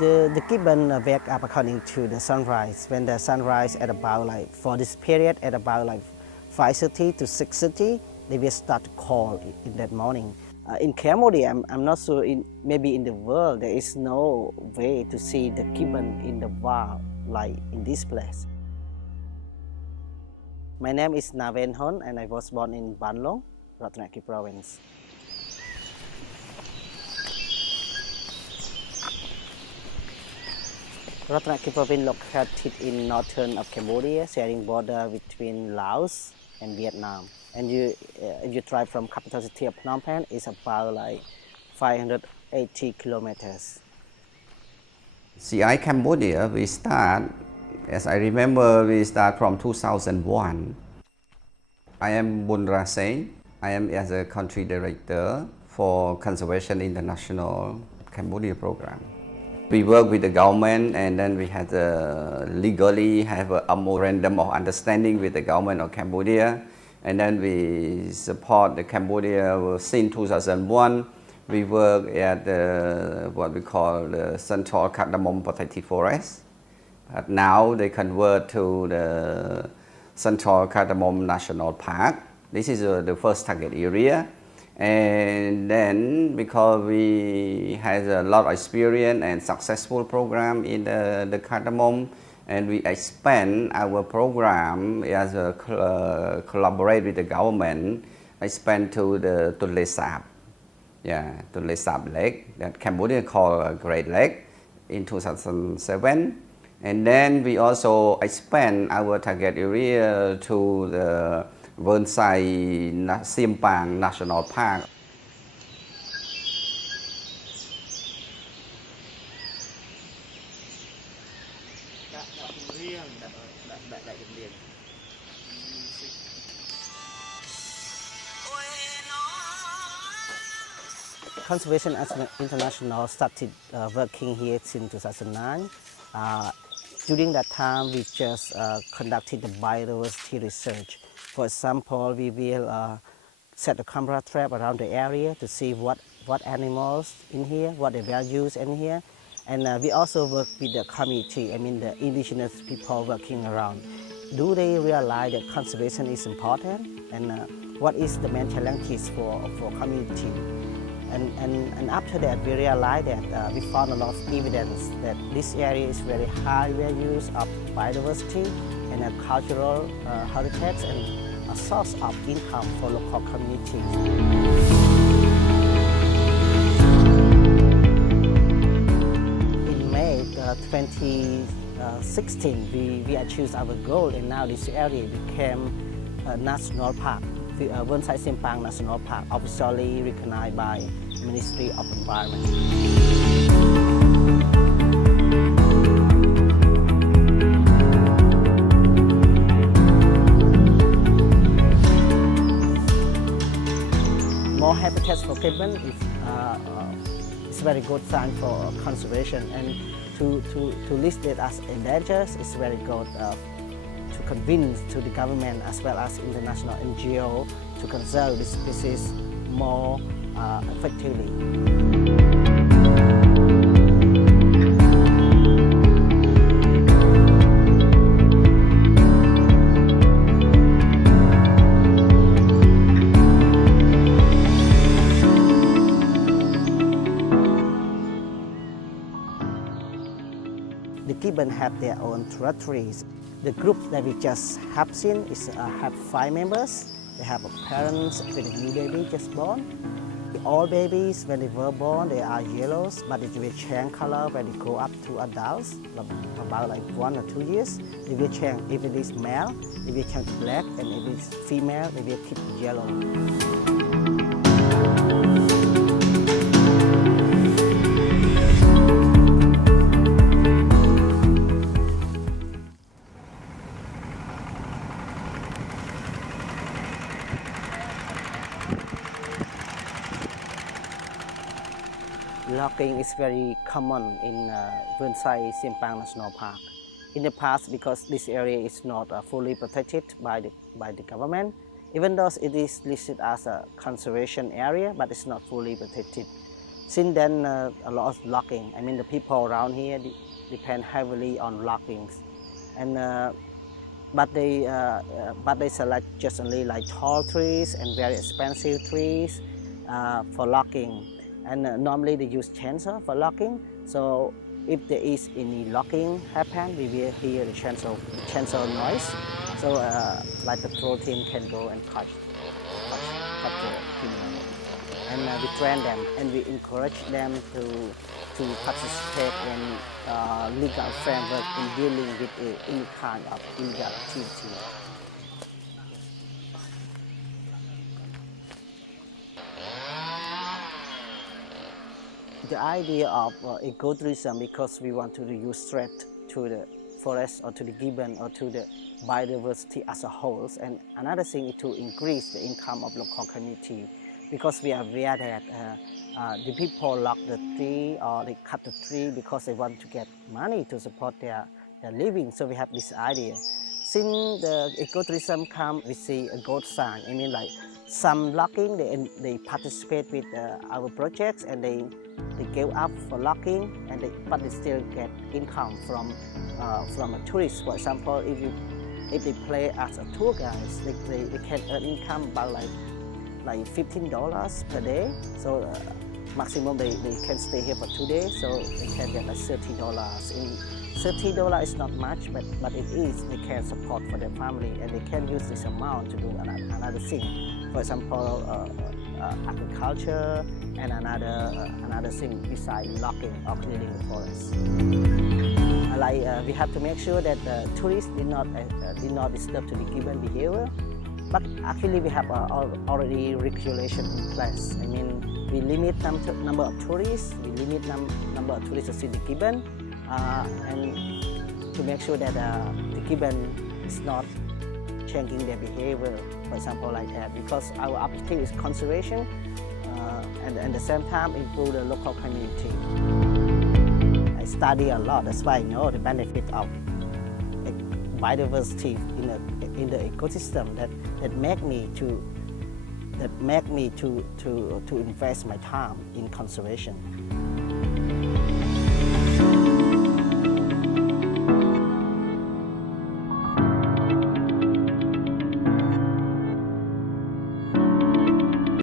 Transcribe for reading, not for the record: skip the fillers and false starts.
The gibbon wake up according to the sunrise. When the sunrise at about like, for this period at about like 5:30 to 6:30, they will start to call in that morning. In Cambodia, I'm not sure, maybe in the world, there is no way to see the gibbon in the wild like in this place. My name is Naven Hon and I was born in Ban Long, Ratnaki province. Ratnaki province located in northern of Cambodia, sharing border between Laos and Vietnam. And if you drive from capital city of Phnom Penh, it's about like 580 kilometers. CI Cambodia, we start, as I remember, we start from 2001. I am Bunra Singh. I am as a country director for Conservation International Cambodia program. We work with the government and then we had legally have a memorandum of understanding with the government of Cambodia. And then we support the Cambodia since 2001. We work at what we call the Central Cardamom Protected Forest. But now they convert to the Central Cardamom National Park. This is the first target area. And then because we had a lot of experience and successful program in the cardamom, and we expand our program as a collaborate with the government, expand to the Tonle Sap. Tonle Sap Lake, that Cambodia called Great Lake in 2007. And then we also expand our target area to the Vern Sai Simpang National Park. Conservation International started working here since 2009. During that time, we just conducted the biodiversity research. For example, we will set a camera trap around the area to see what animals in here, what the values in here. And we also work with the community, I mean the indigenous people working around. Do they realize that conservation is important? And what is the main challenges for community? And after that, we realized that we found a lot of evidence that this area is very high values of biodiversity and cultural heritage and a source of income for local communities. In May 2016, we achieved our goal, and now this area became a national park. Vern Sai Simpang National Park, officially recognized by Ministry of Environment. More habitats for gibbon is a very good sign for conservation, and to list it as endangered is very good. To convince to the government as well as international NGO to conserve this species more effectively. The gibbon have their own territories. The group that we just have seen have 5 members. They have parents with a new baby just born. All babies, when they were born, they are yellows, but it will change color when they grow up to adults, about like 1 or 2 years. They will change. If it is male, they will change to black, and if it is female, they will keep yellow. Logging is very common in Vern Sai Simpang National Park. In the past, because this area is not fully protected by the government, even though it is listed as a conservation area, but it's not fully protected. Since then, a lot of logging. I mean, the people around here depend heavily on loggings, and but they select just only like tall trees and very expensive trees for logging. And normally they use chainsaw for logging. So if there is any logging happen, we will hear the chainsaw noise. So like the patrol team can go and cut the timber. And we train them and we encourage them to participate in legal framework in dealing with any kind of illegal activity. The idea of ecotourism, because we want to use threat to the forest or to the gibbon or to the biodiversity as a whole. And another thing is to increase the income of local community, because we are aware that the people log the tree or they cut the tree because they want to get money to support their living. So we have this idea. Since the ecotourism come, we see a good sign. I mean, like some logging, they participate with our projects and they give up for logging, and but they still get income from a tourist. For example, if they play as a tour guides, they can earn income about like $15 per day. So maximum they can stay here for 2 days, so they can get like $30. In $30 is not much, but it is. They can support for their family, and they can use this amount to do another thing. For example, agriculture, and another thing besides logging or clearing the forest. We have to make sure that tourists did not disturb to the gibbon behavior. But actually, we have already regulation in place. I mean, we limit number of tourists, we limit number of tourists to see the gibbon, and to make sure that the gibbon is not changing their behavior, for example, like that. Because our objective is conservation, and at the same time improve the local community. I study a lot, that's why I know the benefit of biodiversity in the ecosystem that make me to invest my time in conservation.